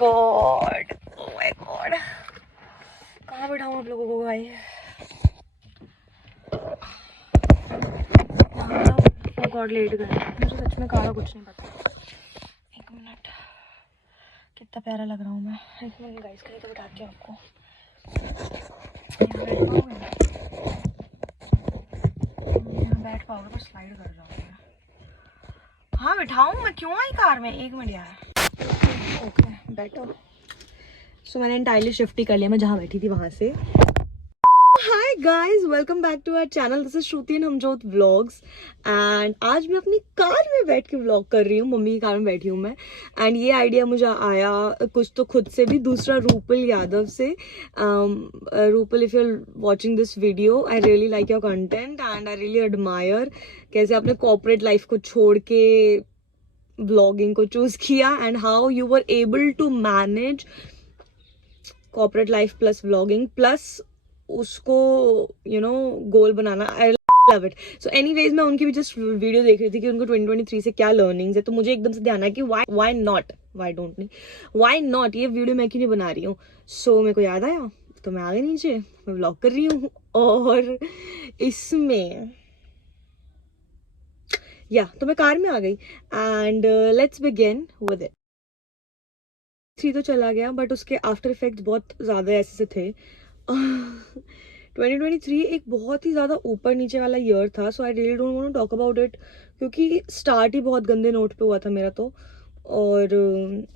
God, oh my God, कहाँ बैठाऊँ आप लोगों को भाई? ओह गॉड, लेट गए। मुझे सच में काला कुछ नहीं पता। एक मिनट, कितना प्यारा लग रहा हूँ मैं। एक मिनट गाइस, कहीं तो बैठाती हूँ आपको। यहाँ बैठ पाओगे पर स्लाइड कर जाओगे। हाँ बैठाऊँ मैं, क्यों आई कार में? एक मिनट यार। ओके बैठो। सो मैंने एंटायरली शिफ्ट ही कर लिया, मैं जहाँ बैठी थी वहाँ से। Hi guys, welcome back to our channel. This is Shruti and Hamjot vlogs. And आज मैं अपनी कार में बैठ के व्लॉग कर रही हूँ। मम्मी की कार में बैठी हूँ मैं। एंड ये आइडिया मुझे आया कुछ तो खुद से भी, दूसरा रूपल यादव से। Rupal, if you are watching this video, I really like your content and I really admire कैसे आपने कॉर्पोरेट लाइफ को छोड़ के व्लॉगिंग को चूज किया and how you were able to manage corporate life plus vlogging plus उसको goal बनाना। I love it. So anyways, मैं उनकी भी जस्ट वीडियो देख रही थी कि उनको 2023 से क्या लर्निंग्स है। तो मुझे एकदम से ध्यान आया कि व्हाई नॉट ये वीडियो मैं क्यों नहीं बना रही हूँ। सो मेरे को याद आया तो मैं आ गई नीचे, मैं व्लॉग कर रही हूँ। और इसमें तो मैं कार में आ गई and let's begin with it. 3 तो चला गया बट उसके आफ्टर इफेक्ट्स बहुत ज्यादा ऐसे से थे। 2023 एक बहुत ही ज्यादा ऊपर नीचे वाला ईयर था। So I really don't want to talk about it क्योंकि स्टार्ट ही बहुत गंदे नोट पे हुआ था मेरा तो, और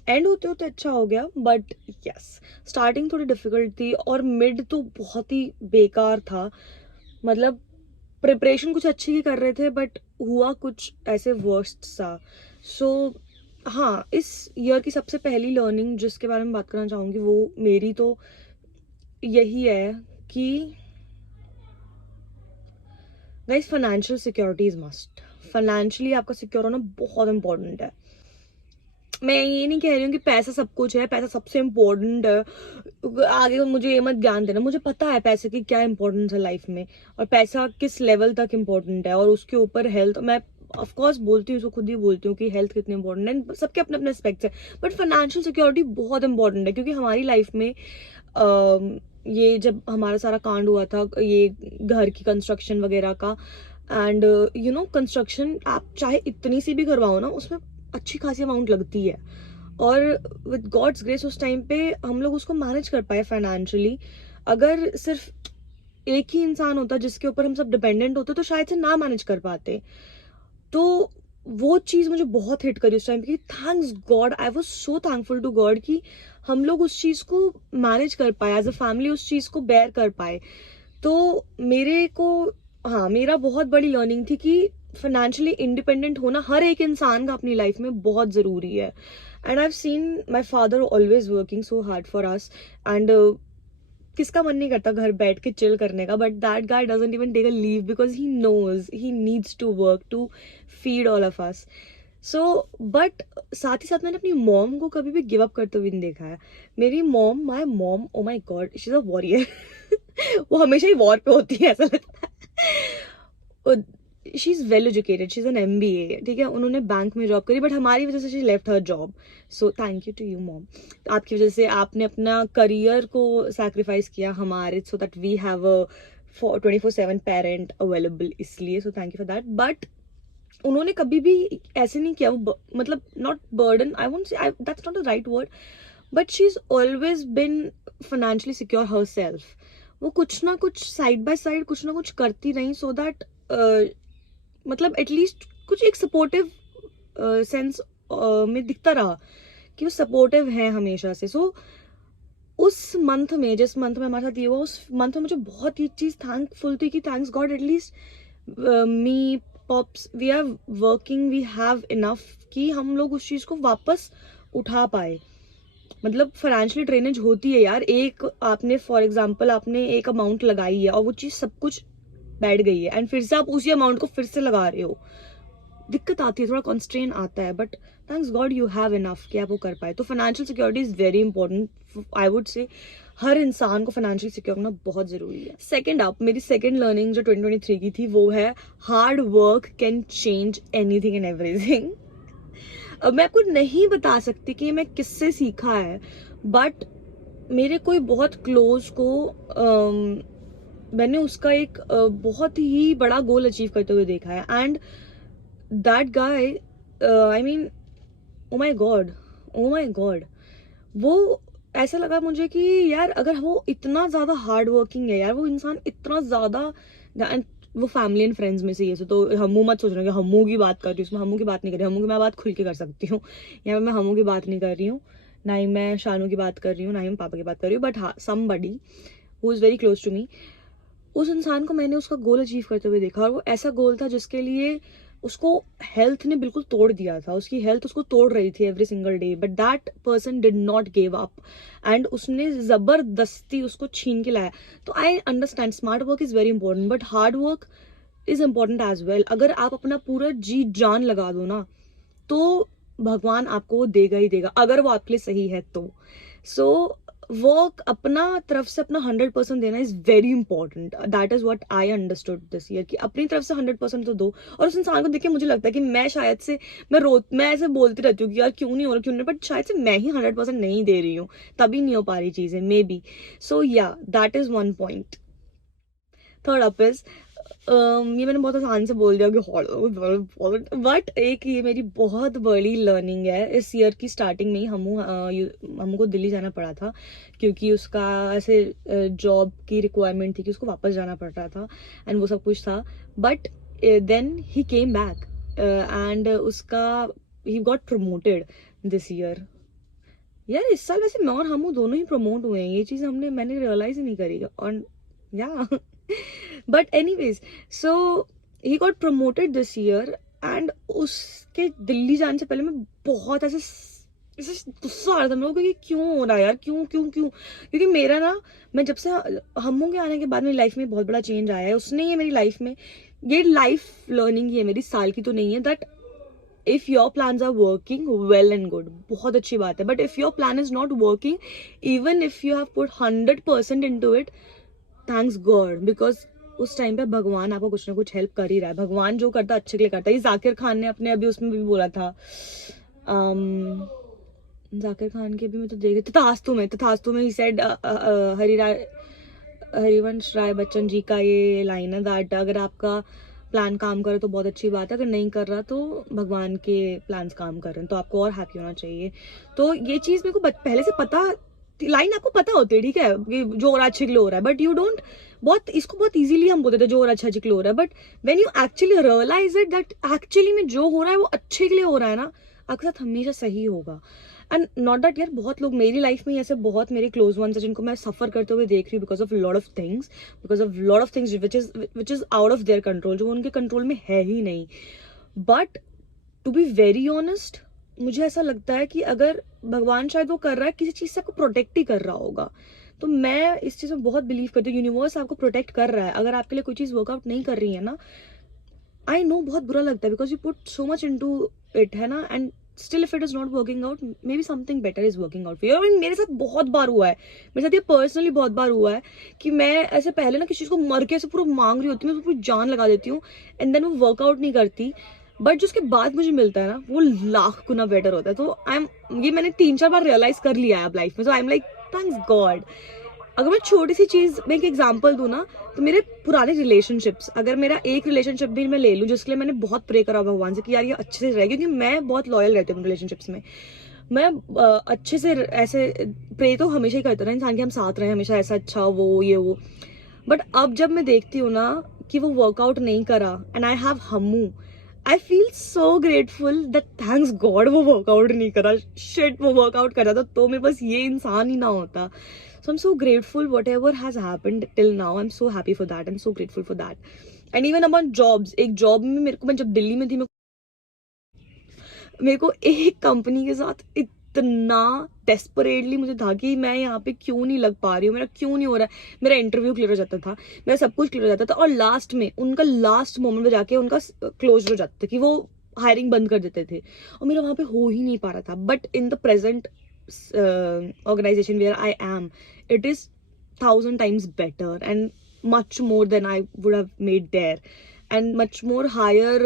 एंड होते होते अच्छा हो गया। बट यस, स्टार्टिंग थोड़ी डिफिकल्ट थी और मिड तो बहुत ही बेकार था। मतलब प्रिपरेशन कुछ अच्छी ही कर रहे थे बट हुआ कुछ ऐसे वर्स्ट सा। सो हाँ, इस ईयर की सबसे पहली लर्निंग जिसके बारे में बात करना चाहूँगी वो मेरी तो यही है कि guys, financial security is must. Financially आपका सिक्योर होना बहुत इंपॉर्टेंट है। मैं ये नहीं कह रही हूँ कि पैसा सब कुछ है, पैसा सबसे इम्पोर्टेंट है। आगे मुझे ये मत ज्ञान देना, मुझे पता है पैसे की क्या इंपॉर्टेंस है लाइफ में और पैसा किस लेवल तक इम्पोर्टेंट है, और उसके ऊपर हेल्थ। मैं ऑफ कोर्स बोलती हूँ, खुद ही बोलती हूँ कि हेल्थ कितनी इंपॉर्टेंट है, सबके अपने अपने एस्पेक्ट्स है। बट फाइनेंशियल सिक्योरिटी बहुत इंपॉर्टेंट है क्योंकि हमारी लाइफ में ये जब हमारा सारा कांड हुआ था, ये घर की कंस्ट्रक्शन वगैरह का, एंड कंस्ट्रक्शन आप चाहे इतनी सी भी करवाओ ना, उसमें अच्छी खासी अमाउंट लगती है। और विद गॉड्स ग्रेस उस टाइम पे हम लोग उसको मैनेज कर पाए फाइनेंशियली। अगर सिर्फ एक ही इंसान होता जिसके ऊपर हम सब डिपेंडेंट होते तो शायद से ना मैनेज कर पाते। तो वो चीज मुझे बहुत हिट करी उस टाइम पे। Thanks God, I was so thankful to God कि हम लोग उस चीज को मैनेज कर पाए, एज अ फैमिली उस चीज को बेयर कर पाए। तो मेरे को मेरा बहुत बड़ी लर्निंग थी कि फाइनेंशियली इंडिपेंडेंट होना हर एक इंसान का अपनी लाइफ में बहुत जरूरी है। And I have seen my father always working so hard for us. And किसका मन नहीं करता घर बैठ के चिल करने का, but that guy doesn't even take a leave because he knows he needs to work to feed all of us. So but साथ ही साथ मैंने अपनी मॉम को कभी भी गिव अप करते हुए नहीं देखा है। मेरी mom, my mom, oh my God, she is a warrior. वो हमेशा ही वॉर पे होती है ऐसा लगता है। She is well educated, she is an MBA, ठीक है, उन्होंने बैंक में जॉब करी बट हमारी वजह से she left her job. So thank you to you mom. आपकी वजह से आपने अपना करियर को सैक्रिफाइस किया हमारे, so that we have a 24/7 parent available, इसलिए so thank you for that. But उन्होंने कभी भी ऐसे नहीं किया, मतलब not burden, I won't say, that's not the right word, but she is always been financially secure herself. वो कुछ ना कुछ साइड बाय साइड कुछ ना कुछ करती रही सो दैट मतलब एटलीस्ट कुछ एक सपोर्टिव सेंस में दिखता रहा कि वो सपोर्टिव है हमेशा से। सो उस मंथ में, जिस मंथ में हमारे साथ ये हुआ, उस मंथ में मुझे बहुत ही चीज थैंकफुल थी कि thanks God at least me pops we are working, we have enough कि हम लोग उस चीज को वापस उठा पाए। मतलब फाइनेंशियली ड्रेनेज होती है यार, एक आपने फॉर एग्जांपल आपने एक अमाउंट लगाई है और वो चीज सब कुछ बैठ गई है एंड फिर से आप उसी अमाउंट को फिर से लगा रहे हो, दिक्कत आती है, थोड़ा कॉन्स्ट्रेन आता है। But thanks God you have enough कि आप वो कर पाए। तो financial security is very important, I would say हर इंसान को फाइनेंशियल सिक्योर होना बहुत जरूरी है। सेकंड अप, मेरी सेकंड लर्निंग जो 2023 की थी वो है hard work can change anything and everything. मैं आपको नहीं बता सकती कि मैं किससे सीखा है, बट मेरे कोई बहुत क्लोज को मैंने उसका एक बहुत ही बड़ा गोल अचीव करते हुए देखा है, and that guy, I mean, oh my God, oh my God, वो ऐसा लगा मुझे कि यार अगर वो इतना ज्यादा हार्ड वर्किंग है, यार वो इंसान इतना ज्यादा, and वो फैमिली एंड फ्रेंड्स में से ये तो हमू मत सोच रहे कि हमू की बात कर रही हूँ, उसमें हमू की बात नहीं कर रही, हमू की मैं बात खुल के कर सकती हूँ, यहाँ पे मैं हमू की बात नहीं कर रही हूँ, ना ही मैं शानू की बात कर रही हूँ, ना ही मैं पापा की बात कर रही हूँ, बट हाँ somebody who is very close to me. उस इंसान को मैंने उसका गोल अचीव करते हुए देखा, और वो ऐसा गोल था जिसके लिए उसको हेल्थ ने बिल्कुल तोड़ दिया था, उसकी हेल्थ उसको तोड़ रही थी every single day, but that person did not give up, and उसने जबरदस्ती उसको छीन के लाया। तो I understand smart work is very important, but hard work is important as well. अगर आप अपना पूरा जी जान लगा दो ना, तो भगवान आपको वो देगा ही देगा, अगर वो आपके लिए सही है तो। सो वर्क अपना तरफ से अपना 100% देना is very important. That is what I understood this year, कि अपनी तरफ से 100% तो दो। और उस इंसान को देख के मुझे लगता है कि मैं शायद से मैं ऐसे बोलती रहती हूँ कि यार क्यों नहीं हो रहा, क्यों नहीं, बट शायद से मैं ही 100% नहीं दे रही हूँ, तभी नहीं हो पा रही चीजें, may be. So yeah that is one point. Third up is, ये मैंने बहुत आसान से बोल दिया कि, बट एक ये मेरी बहुत बड़ी लर्निंग है। इस ईयर की स्टार्टिंग में ही हमको दिल्ली जाना पड़ा था, क्योंकि उसका ऐसे जॉब की रिक्वायरमेंट थी कि उसको वापस जाना पड़ रहा था, एंड वो सब कुछ था। But then he came back, and उसका he got promoted this year. यार इस साल वैसे मैं और हमू दोनों ही प्रमोट हुए हैं, ये चीज मैंने रियलाइज ही नहीं करी, और या but anyways, so he got promoted this year, and उसके दिल्ली जाने से पहले मैं बहुत ऐसे ऐसे गुस्सा आ रहा था मेरे को कि क्यों हो रहा है यार, क्यों क्यों क्यों, क्योंकि मेरा ना, मैं जब से हमू के आने के बाद मेरी लाइफ में बहुत बड़ा चेंज आया है। उसने ये मेरी लाइफ में, ये लाइफ लर्निंग ही है मेरी, साल की तो नहीं है, that if your plans are working well and good, बहुत अच्छी बात है, but if your plan is not working, even if you have put 100% into it, thanks God, because उस टाइम पे भगवान आपको कुछ ना कुछ हेल्प कर ही रहा है। भगवान जो करता है अच्छे के लिए करता है। ये जाकिर खान ने अपने अभी उसमें भी बोला था, जाकिर खान के भी मैं तो देख तथास्तु में ही सेड, हरिवंश राय बच्चन जी का ये लाइन है, दैट अगर आपका प्लान काम करे तो बहुत अच्छी बात है, अगर नहीं कर रहा तो भगवान के प्लान्स काम कर रहे हैं, तो आपको और हैप्पी होना चाहिए। तो ये चीज मेरे को पहले से पता, लाइन आपको पता होती है, ठीक है, कि जो हो रहा है अच्छे के लिए हो रहा है, बट यू डोंट, बहुत इसको बहुत इजीली हम बोलते थे जो हो रहा है अच्छे के लिए हो रहा है, but when you actually realise it that actually में जो हो रहा है वो अच्छे के लिए हो रहा है ना, आपके साथ हमेशा सही होगा। एंड नॉट दैट यार, बहुत लोग मेरी लाइफ में ऐसे, बहुत मेरे क्लोज वंस है जिनको मैं सफर करते हुए देख रही हूँ because of lot of things which is out of their control, जो उनके कंट्रोल में है ही नहीं। But to be very honest, मुझे ऐसा लगता है कि अगर भगवान शायद वो कर रहा है, किसी चीज से आपको प्रोटेक्ट ही कर रहा होगा। तो मैं इस चीज में बहुत बिलीव करती हूँ, यूनिवर्स आपको प्रोटेक्ट कर रहा है। अगर आपके लिए कोई चीज वर्कआउट नहीं कर रही है ना, आई नो बहुत बुरा लगता है, because you put so much into it, है ना, and still if it is not working out, may be something better is working out for you. और मेरे साथ बहुत बार हुआ है, मेरे साथ ये पर्सनली बहुत बार हुआ है कि मैं ऐसे पहले ना किसी चीज को मर के ऐसे पूरा मांग रही होती हूँ, मैं पूरी जान लगा देती हूँ, एंड देन वो वर्कआउट नहीं करती, बट जो उसके बाद मुझे मिलता है ना, वो लाख गुना बेटर होता है। तो आई एम, ये मैंने 3-4 बार रियलाइज कर लिया है अब लाइफ में, so I am like thanks God. अगर मैं छोटी सी चीज में एक एग्जांपल दूं ना, तो मेरे पुराने रिलेशनशिप्स, अगर मेरा एक रिलेशनशिप भी मैं ले लूं जिसके लिए मैंने बहुत प्रे करा भगवान से कि यार ये अच्छे से रहे, क्योंकि मैं बहुत लॉयल रहती हूँ रिलेशनशिप्स में, मैं अच्छे से ऐसे प्रे तो हमेशा ही करता रहा इंसान के हम साथ रहे हमेशा, ऐसा अच्छा वो ये वो। बट अब जब मैं देखती हूँ ना कि वो वर्कआउट नहीं करा, एंड आई हैव हमू, I feel so grateful that thanks God वो वर्कआउट नहीं करा, शिट वो वर्कआउट करा था तो मेरे पास ये इंसान ही ना होता। So I'm so grateful whatever has happened till now. I'm so happy for that. I'm so grateful for that. And even about jobs, एक जॉब में मेरे को, मैं जब दिल्ली में थी, मेरे को एक कंपनी के साथ इतना डेस्परेटली मुझे था कि मैं यहाँ पे क्यों नहीं लग पा रही हूँ, मेरा क्यों नहीं हो रहा है। मेरा इंटरव्यू क्लियर हो जाता था, मेरा सब कुछ क्लियर हो जाता था, और लास्ट में उनका लास्ट मोमेंट में जाके उनका क्लोज हो जाता था कि वो हायरिंग बंद कर देते थे, और मेरा वहां पे हो ही नहीं पा रहा था। But in the present organization where I am, it is 1,000 times better and much more than I would have made there, and much more higher,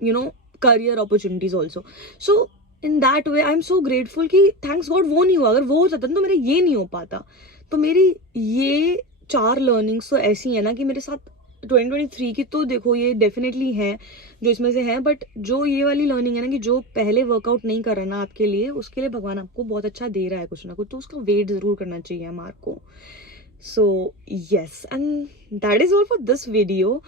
you know, career opportunities also. So in that way I am so grateful कि thanks God वो नहीं हुआ, अगर वो हो जाता तो मेरा ये नहीं हो पाता. तो मेरी ये 4 learnings तो ऐसी है ना कि मेरे साथ 2023 की तो देखो ये डेफिनेटली है जो इसमें से है, बट जो ये वाली लर्निंग है ना कि जो पहले वर्कआउट नहीं कर रहा ना आपके लिए, उसके लिए भगवान आपको बहुत अच्छा दे रहा है कुछ ना कुछ, तो उसका वेट जरूर करना चाहिए हमारे को. So yes, and that is all for this video.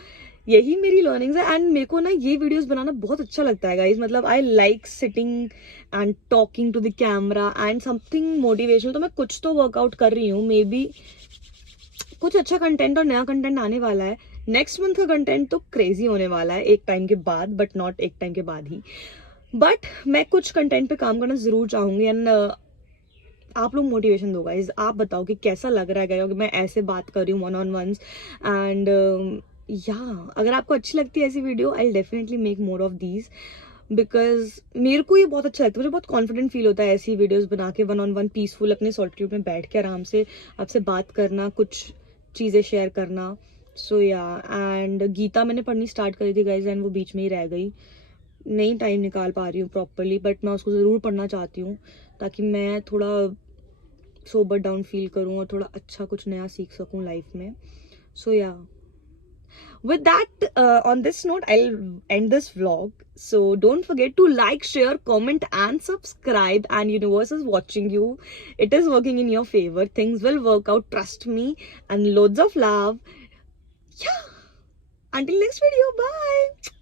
यही मेरी लर्निंग्स है एंड मेरे को ना ये वीडियोस बनाना बहुत अच्छा लगता है गाइज. मतलब I like sitting and talking to the camera and something motivational. तो मैं कुछ तो वर्कआउट कर रही हूँ, मे बी कुछ अच्छा कंटेंट और नया कंटेंट आने वाला है. नेक्स्ट मंथ का कंटेंट तो क्रेजी होने वाला है एक टाइम के बाद, बट नॉट एक टाइम के बाद ही, बट मैं कुछ कंटेंट पे काम करना जरूर चाहूंगी. एंड आप लोग मोटिवेशन दो गाइज, आप बताओ कि कैसा लग रहा है क्योंकि मैं ऐसे बात कर रही हूँ वन ऑन वंस. एंड या अगर आपको अच्छी लगती है ऐसी video, I will definitely make more of these, because मेरे को ये बहुत अच्छा लगता है. मुझे बहुत कॉन्फिडेंट फील होता है ऐसी वीडियोस बना के, वन ऑन वन पीसफुल अपने सॉलिट्यूड में बैठ के आराम से आपसे बात करना, कुछ चीज़ें शेयर करना. सो या, एंड गीता मैंने पढ़नी स्टार्ट करी थी गाइज एंड वो बीच में ही रह गई, नहीं टाइम निकाल पा रही हूँ प्रॉपरली, बट मैं उसको ज़रूर पढ़ना चाहती हूँ ताकि मैं थोड़ा सोबर डाउन फील करूँ और थोड़ा अच्छा कुछ नया सीख सकूँ लाइफ में. सो या, with that, on this note, I'll end this vlog. So don't forget to like, share, comment and subscribe. And universe is watching you. It is working in your favor. Things will work out, trust me. And loads of love. Yeah, until next video, bye.